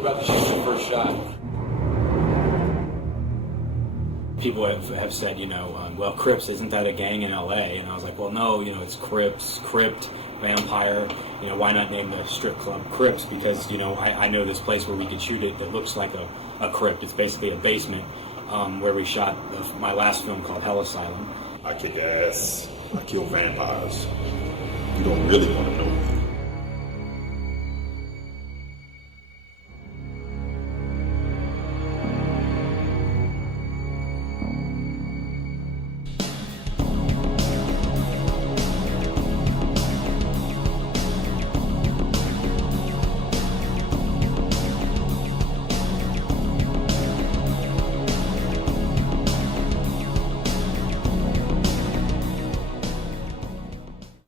We're about to shoot the first shot. People have said, well, Crips, isn't that a gang in LA? And I was like, well, no, it's Crips, Crypt, Vampire. Why not name the strip club Crips? Because, I know this place where we could shoot it that looks like a crypt. It's basically a basement where we shot my last film called Hell Asylum. I kick ass. I kill vampires. You don't really want to know me.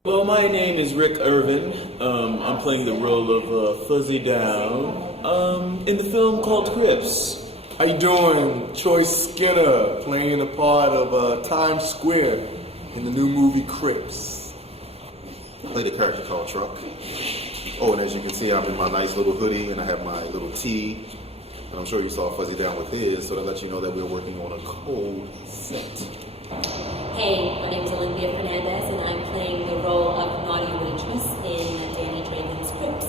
Well, my name is Rick Irvin. I'm playing the role of Fuzzy Down in the film called Crips. How you doing? Troy Skinner, playing the part of Times Square in the new movie Crips. I play the character called Truck. Oh, and as you can see, I'm in my nice little hoodie and I have my little tee. And I'm sure you saw Fuzzy Down with his, so to let you know that we're working on a cold set. Hey, my name is Olivia Fernandez, and I'm playing the role of Naughty Waitress in Danny Draven's Crips.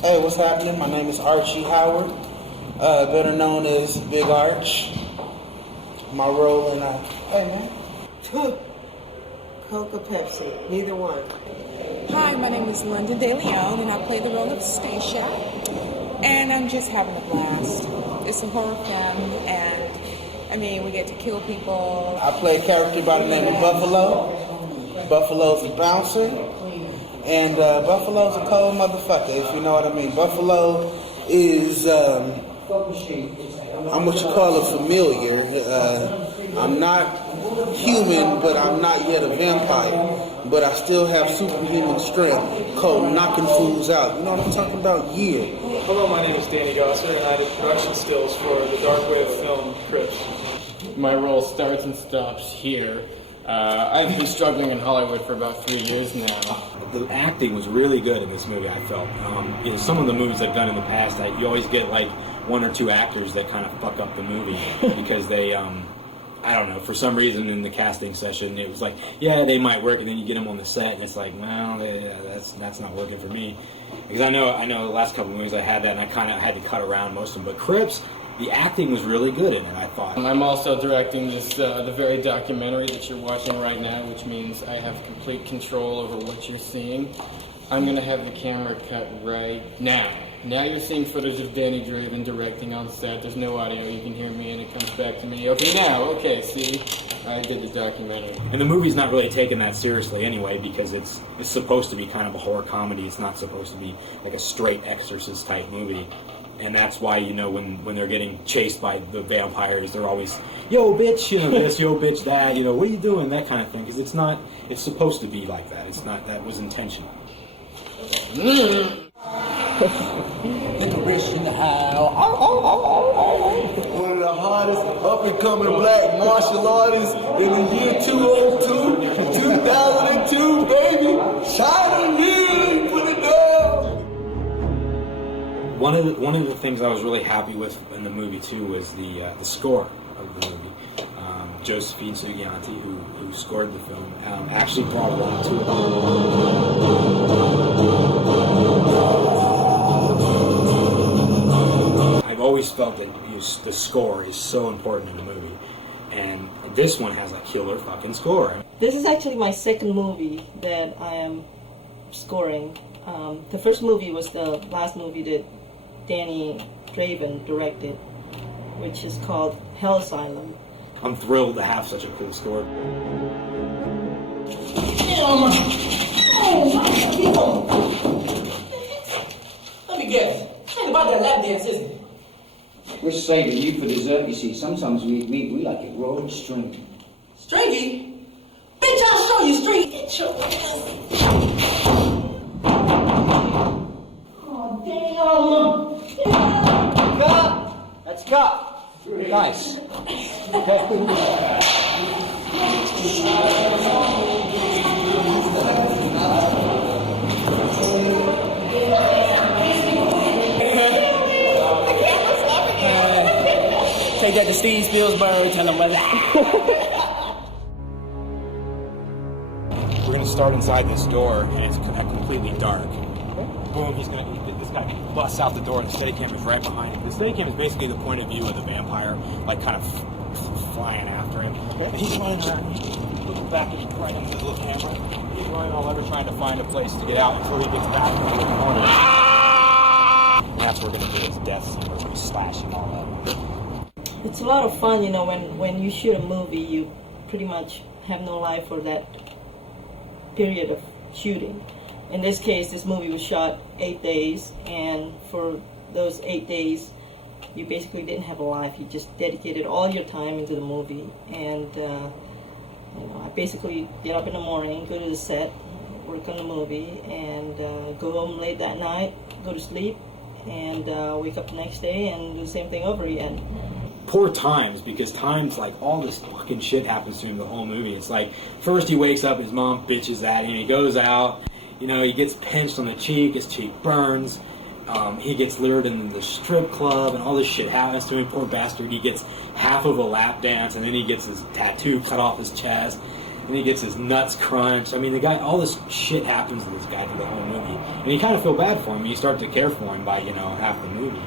Hey, what's happening? My name is Archie Howard, better known as Big Arch. My role in hey man. Coke or Pepsi, neither one. Hi, my name is Linda De Leon, and I play the role of Stacia. And I'm just having a blast. It's a horror film, and we get to kill people. I play a character by the name of Buffalo. Buffalo's a bouncer, and Buffalo's a cold motherfucker, if you know what I mean. Buffalo is, I'm what you call a familiar. I'm not human, but I'm not yet a vampire. But I still have superhuman strength, called knocking fools out. You know what I'm talking about? Yeah. Hello, my name is Danny Gosser, and I did production stills for the Dark Wave film Crips. My role starts and stops here. I've been struggling in Hollywood for about 3 years now. The acting was really good in this movie, I felt. Some of the movies I've done in the past, you always get like one or two actors that kind of fuck up the movie because they, I don't know, for some reason in the casting session, it was like, yeah, they might work, and then you get them on the set, and it's like, well, that's not working for me. Because I know the last couple of movies I had that, and I kind of had to cut around most of them. But Crips, the acting was really good in it, I thought. I'm also directing this, the very documentary that you're watching right now, which means I have complete control over what you're seeing. I'm going to have the camera cut right now. Now you're seeing footage of Danny Draven directing on set. There's no audio. You can hear me, and it comes back to me. Okay, see? I did the documentary. And the movie's not really taken that seriously anyway, because it's supposed to be kind of a horror comedy. It's not supposed to be like a straight Exorcist type movie. And that's why, when they're getting chased by the vampires, they're always, yo, bitch, this, yo, bitch, that, what are you doing, that kind of thing. Because it's supposed to be like that. It's not, that was intentional. Licorice in the house. One of the hardest up-and-coming black martial artists in the year 2002, 2002, baby. Chyna Mccoy, put it down. One of the things I was really happy with in the movie too was the score of the movie. Josephine Sugianti, who scored the film, actually brought a lot to it. I've always felt that the score is so important in the movie, and this one has a killer fucking score. This is actually my second movie that I am scoring. The first movie was the last movie that Danny Draven directed, which is called Hell Asylum. I'm thrilled to have such a cool score. Let me guess. Ain't about that lap dance, is it? We're saving you for dessert, you see. Sometimes we like it raw and stringy. Stringy? Bitch, I'll show you stringy. Get your ass. Oh, damn. Cut! That's cut. Nice. Okay. like that to Steve Spielberg, tell him what's We're gonna start inside this door, and it's completely dark. Boom, this guy busts out the door, and the Steadicam is right behind him. The Steadicam is basically the point of view of the vampire, like kind of flying after him. And he's running around, looking back right into his little camera. He's running all over trying to find a place to get out until he gets back into the corner. And that's what we're gonna do his death scene. We're gonna slash him all up. It's a lot of fun, you know, when you shoot a movie, you pretty much have no life for that period of shooting. In this case, this movie was shot 8 days, and for those 8 days, you basically didn't have a life. You just dedicated all your time into the movie. And you know, I basically get up in the morning, go to the set, work on the movie, and go home late that night, go to sleep, and wake up the next day and do the same thing over again. Poor Times, because Times, like, all this fucking shit happens to him the whole movie. It's like, first he wakes up, his mom bitches at him, he goes out, you know, he gets pinched on the cheek, his cheek burns, he gets lured into the strip club, and all this shit happens to him, poor bastard. He gets half of a lap dance, and then he gets his tattoo cut off his chest, and he gets his nuts crunched. I mean, the guy, all this shit happens to this guy through the whole movie. And you kind of feel bad for him, you start to care for him by, you know, half the movie.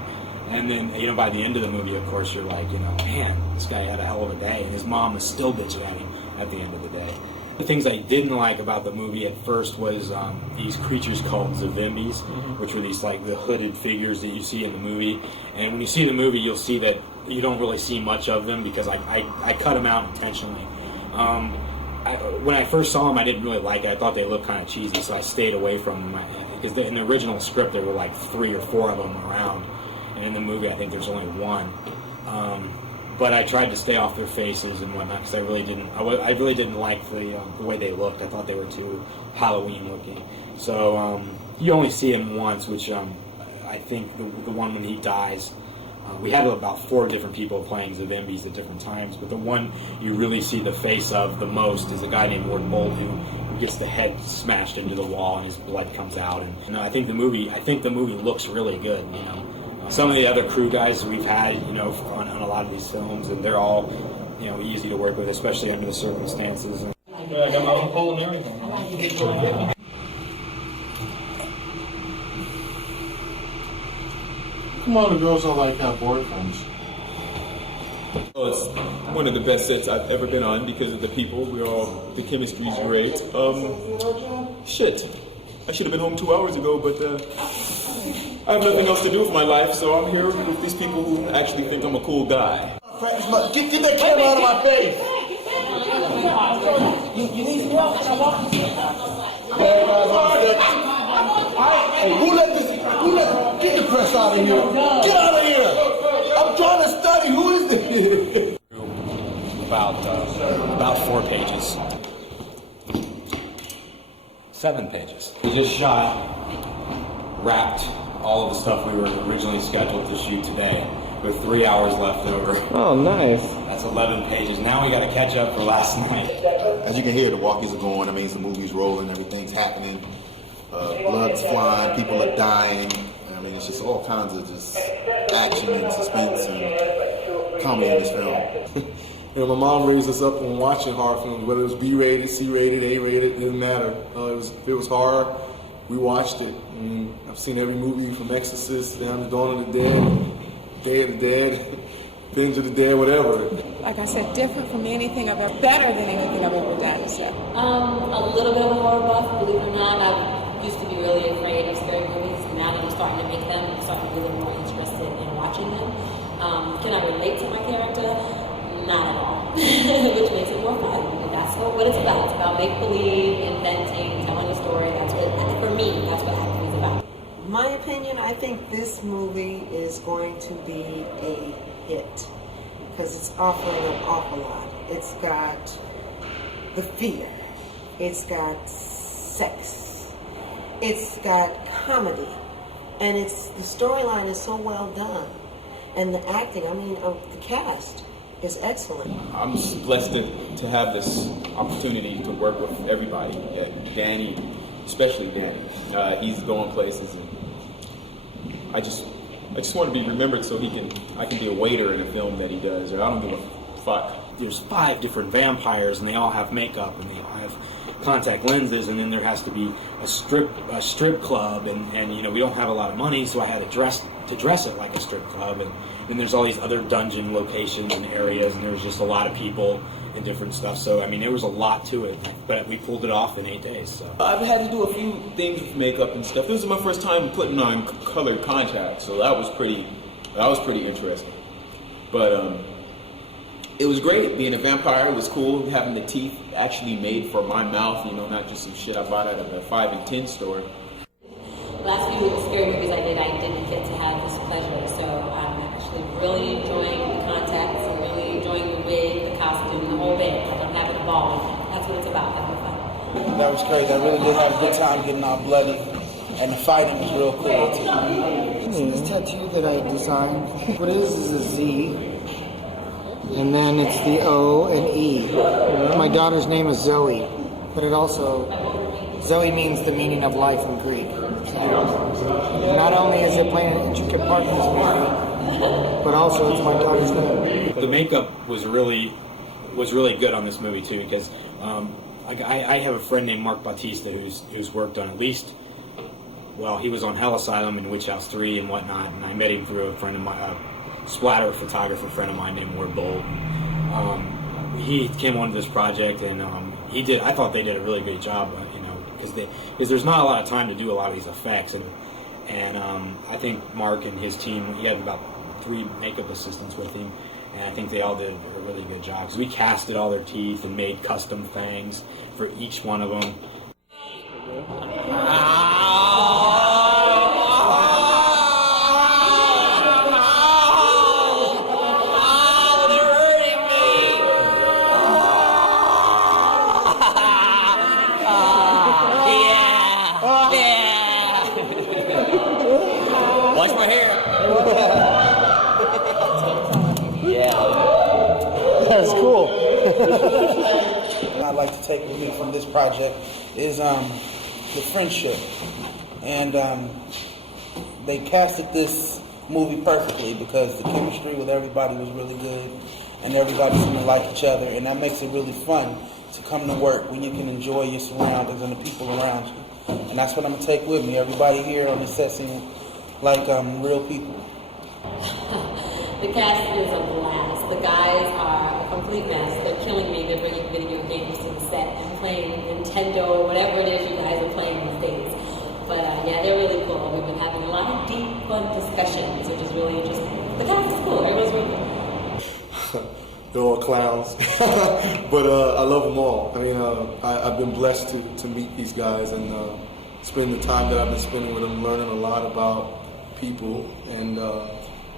And then, you know, by the end of the movie, of course, you're like, you know, man, this guy had a hell of a day. And his mom is still bitching at him at the end of the day. The things I didn't like about the movie at first was these creatures called Zavimbis, which were these, like, the hooded figures that you see in the movie. And when you see the movie, you'll see that you don't really see much of them because I cut them out intentionally. When I first saw them, I didn't really like it. I thought they looked kind of cheesy, so I stayed away from them. Because in the original script, there were like 3 or 4 of them around. And in the movie, I think there's only 1. But I tried to stay off their faces and whatnot because I really didn't like the way they looked. I thought they were too Halloween looking. So you only see him once, which I think the one when he dies. We had about 4 different people playing Zavimbis at different times, but the one you really see the face of the most is a guy named Ward Bolt who gets the head smashed into the wall and his blood comes out. And you know, I think the movie looks really good. You know. Some of the other crew guys we've had, you know, on a lot of these films, and they're all, you know, easy to work with, especially under the circumstances. I got my own pole and everything. Come on, the girls don't like have boyfriends. Well, it's one of the best sets I've ever been on because of the people. The chemistry's great. Shit. I should have been home 2 hours ago, but I have nothing else to do with my life, so I'm here with these people who actually think I'm a cool guy. Get that camera out of my face! You need some help? Hey, who let get the press out of here! Get out of here! I'm trying to study. Who is this? About 4 pages. 7 pages. We just wrapped all of the stuff we were originally scheduled to shoot today with 3 hours left over. Oh, nice. That's 11 pages. Now we got to catch up for last night. As you can hear, the walkies are going. That means the movie's rolling. Everything's happening. Blood's flying. People are dying. I mean, it's just all kinds of just action and suspense and comedy in this film. You know, my mom raised us up on watching horror films, whether it was B-rated, C-rated, A-rated, it didn't matter. If it was horror, we watched it. And I've seen every movie from Exorcist down to Dawn of the Dead, Day of the Dead, Binge of the Dead, whatever. Like I said, different from anything I've ever, better than anything I've ever done. So. A little bit of a horror buff, believe it or not. I used to be really afraid of scary movies, and now that I'm starting to make them, I'm starting to be a little more interested in watching them. Can I relate to my character? Not at all, which makes it more fun. And that's what it's about. It's about make-believe, inventing, telling a story. That's what, for me, that's what acting is about. My opinion, I think this movie is going to be a hit because it's offering an awful lot. It's got the fear. It's got sex. It's got comedy. And the storyline is so well done. And the acting, the cast is excellent. I'm just blessed to have this opportunity to work with everybody. Danny, especially Danny. He's going places, and I just I just want to be remembered so I can be a waiter in a film that he does, or I don't give a fuck. There's 5 different vampires, and they all have makeup, and they all have contact lenses, and then there has to be a strip club, and you know, we don't have a lot of money, so I had to dress it like a strip club, and then there's all these other dungeon locations and areas, and there was just a lot of people and different stuff. So I mean, there was a lot to it, but we pulled it off in 8 days. So I've had to do a few things with makeup and stuff. This was my first time putting on colored contacts, so that was pretty interesting. But it was great being a vampire. It was cool having the teeth actually made for my mouth, you know, not just some shit I bought out of a 5 and 10 store. Last few scary movies I didn't get to have this pleasure, so I'm actually really enjoying the contacts, and really enjoying the wig, the costume, the whole bit. Like, I'm having a ball. That's what it's about, having fun. That was crazy. I really did have a good time getting all bloody, and the fighting was real cool too. This tattoo that I designed, what it is a Z. And then it's the O and E. My daughter's name is Zoe, but it also, Zoe means the meaning of life in Greek. So not only is it playing an intricate part in this movie, but also it's my daughter's name. the makeup was really good on this movie too, because I have a friend named Mark Bautista who's worked on at least, well, he was on Hell Asylum and Witch House 3 and whatnot, and I met him through a friend of mine, splatter photographer friend of mine named Ward Bold. He came onto this project, and I thought they did a really great job, you know, because there's not a lot of time to do a lot of these effects, and I think Mark and his team, he had about 3 makeup assistants with him, and I think they all did a really good job. So we casted all their teeth and made custom fangs for each one of them. Watch my hair. That's cool. I'd like to take with me from this project is the friendship, and they casted this movie perfectly because the chemistry with everybody was really good, and everybody seemed to like each other, and that makes it really fun to come to work when you can enjoy your surroundings and the people around you. And that's what I'm gonna take with me. Everybody here on the set seems like real people. The cast is a blast. The guys are a complete mess. They're killing me. They're bringing video games to the set and playing Nintendo or whatever it is you guys are playing these days. But yeah, they're really cool. We've been having a lot of deep, fun discussions, which is really interesting. The cast is cool. Everyone's really cool. They're all clowns, but I love them all. I mean, I've been blessed to meet these guys and spend the time that I've been spending with them, learning a lot about people and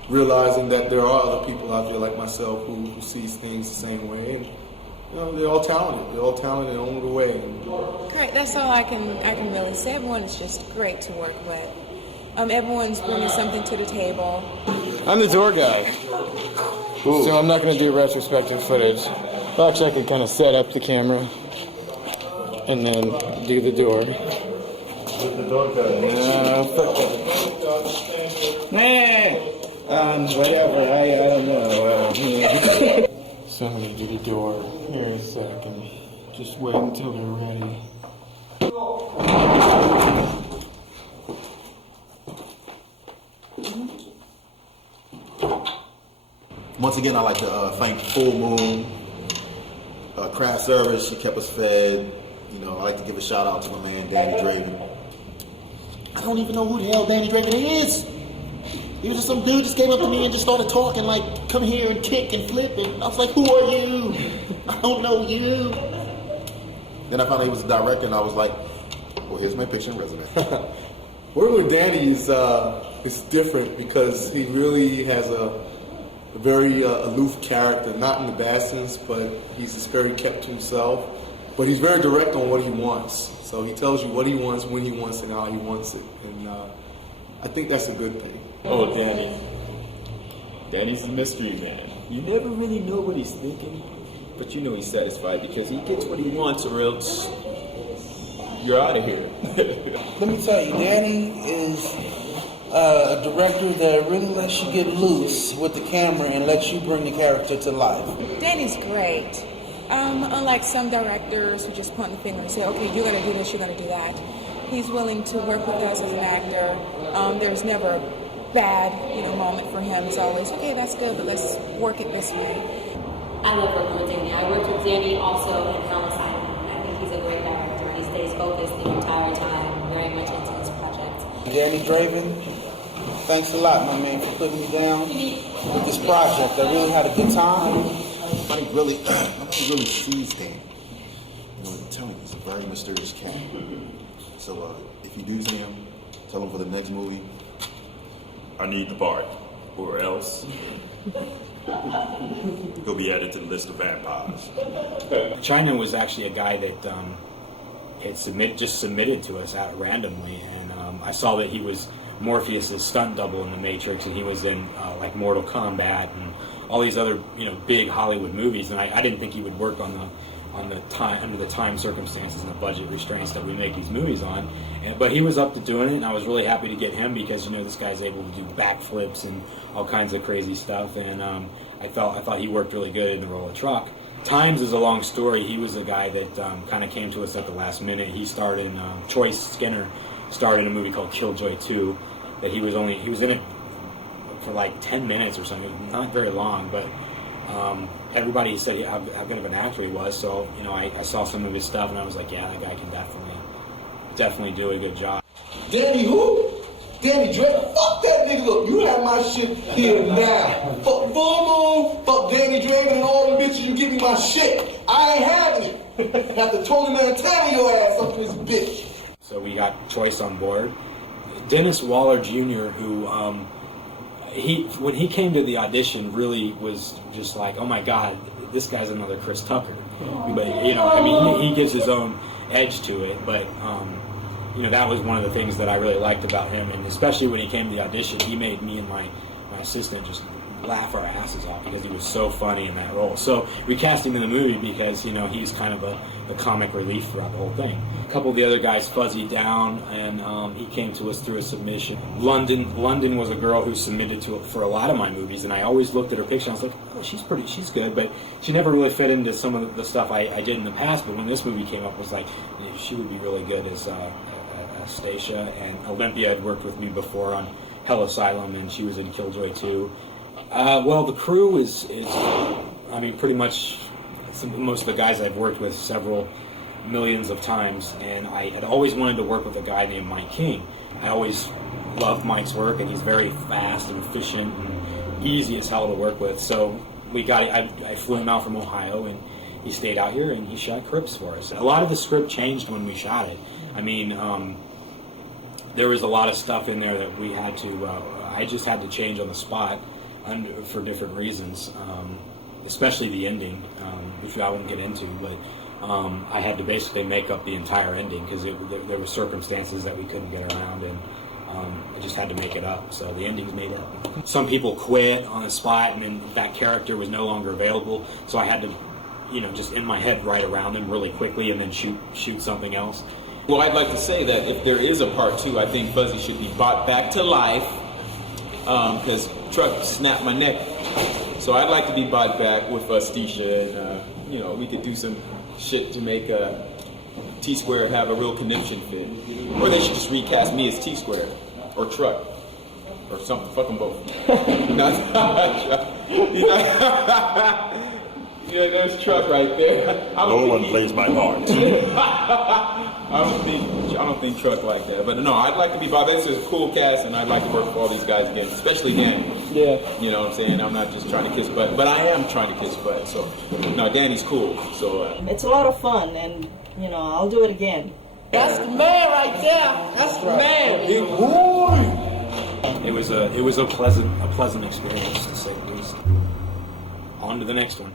realizing that there are other people out there like myself who sees things the same way. And, you know, they're all talented. They're all talented in their own way. Great. That's all I can really say. Everyone is just great to work with. Everyone's bringing something to the table. I'm the door guy, so I'm not going to do retrospective footage. But actually, I can kind of set up the camera and then do the door. The door guy. Whatever. I don't know. So I'm going to do the door here in a second. Just wait until they're ready. Once again, I'd like to thank Full Moon, Craft Service. She kept us fed. You know, I'd like to give a shout out to my man, Danny Draven. I don't even know who the hell Danny Draven is. He was just some dude just came up to me and just started talking like, come here and kick and flip. And I was like, who are you? I don't know you. Then I found out he was a director, and I was like, well, here's my picture and resume. Working with Danny is different because he really has a very aloof character, not in the bad sense, but he's just very kept to himself. But he's very direct on what he wants. So he tells you what he wants, when he wants it, and how he wants it. And I think that's a good thing. Oh, Danny. Danny's a mystery man. You never really know what he's thinking, but you know he's satisfied because he gets what he wants, or else you're out of here. Let me tell you, Danny is a director that really lets you get loose with the camera and lets you bring the character to life. Danny's great. Unlike some directors who just point the finger and say, okay, you're going to do this, you're going to do that. He's willing to work with us as an actor. There's never a bad, moment for him. It's always, okay, that's good, but let's work it this way. I love working with Danny. I worked with Danny also in Hell Asylum. I think he's a great director. He stays focused the entire time, very much into his project. Danny Draven, thanks a lot, my man, for putting me down with this project. I really had a good time. Nobody really sees him. I'm telling you, he's a very mysterious cat. So if you do see him, tell him for the next movie, I need the part, or else he'll be added to the list of vampires. Chyna was actually a guy that had submitted to us randomly, and I saw that he was Morpheus' stunt double in The Matrix, and he was in like Mortal Kombat and all these other big Hollywood movies, and I didn't think he would work on the time under the time circumstances and the budget restraints that we make these movies on. But he was up to doing it, and I was really happy to get him because this guy's able to do backflips and all kinds of crazy stuff, and I thought he worked really good in the role of Truck. Times is a long story. He was a guy that kind of came to us at the last minute. He starred in Skinner starred in a movie called Killjoy 2 that he was in it for like 10 minutes or something, not very long, but everybody said how good of an actor he was, so I saw some of his stuff and I was like, yeah, that guy can definitely do a good job. Danny who? Danny Draven? Fuck that nigga, look, you have my shit here now. Fuck Full Moon, fuck Danny Draven and all the bitches, you give me my shit. I ain't having it. Have to Tony Montana your ass up to this bitch. So we got Choice on board. Dennis Waller Jr., who when he came to the audition, really was just like, oh my God, this guy's another Chris Tucker. But he gives his own edge to it. But that was one of the things that I really liked about him, and especially when he came to the audition, he made me and my assistant just laugh our asses off because he was so funny in that role. So we cast him in the movie because he's kind of the comic relief throughout the whole thing. A couple of the other guys fuzzied down, and he came to us through a submission. London was a girl who submitted for a lot of my movies, and I always looked at her picture and I was like, oh, she's good, but she never really fit into some of the stuff I did in the past. But when this movie came up, I was like, she would be really good as Stacia. And Olympia had worked with me before on Hell Asylum, and she was in Killjoy 2. Well, the crew is pretty much most of the guys I've worked with several millions of times, and I had always wanted to work with a guy named Mike King. I always loved Mike's work, and he's very fast and efficient and easy as hell to work with. So I flew him out from Ohio, and he stayed out here, and he shot Crips for us. A lot of the script changed when we shot it. There was a lot of stuff in there that we had to, I just had to change on the spot for different reasons, especially the ending, which I won't get into, but I had to basically make up the entire ending because there were circumstances that we couldn't get around, and I just had to make it up. So the ending's made up. Some people quit on the spot, and then that character was no longer available, so I had to, just in my head write around him really quickly and then shoot something else. Well, I'd like to say that if there is a part 2, I think Fuzzy should be brought back to life because Truck snapped my neck. So I'd like to be brought back with Stacia, and we could do some shit to make T-Square have a real conniption fit. Or they should just recast me as T-Square or Truck or something. Fuck them both. Yeah, there's Truck right there. No one plays my part. I don't think Truck like that. But no, I'd like to be Bob. This is a cool cast, and I'd like to work with all these guys again, especially Danny. Yeah. You know what I'm saying? I'm not just trying to kiss butt, but I am trying to kiss butt. So, no, Danny's cool. So it's a lot of fun, and I'll do it again. That's the man right there. That's the man. Big boy. It was a pleasant experience to say the least. On to the next one.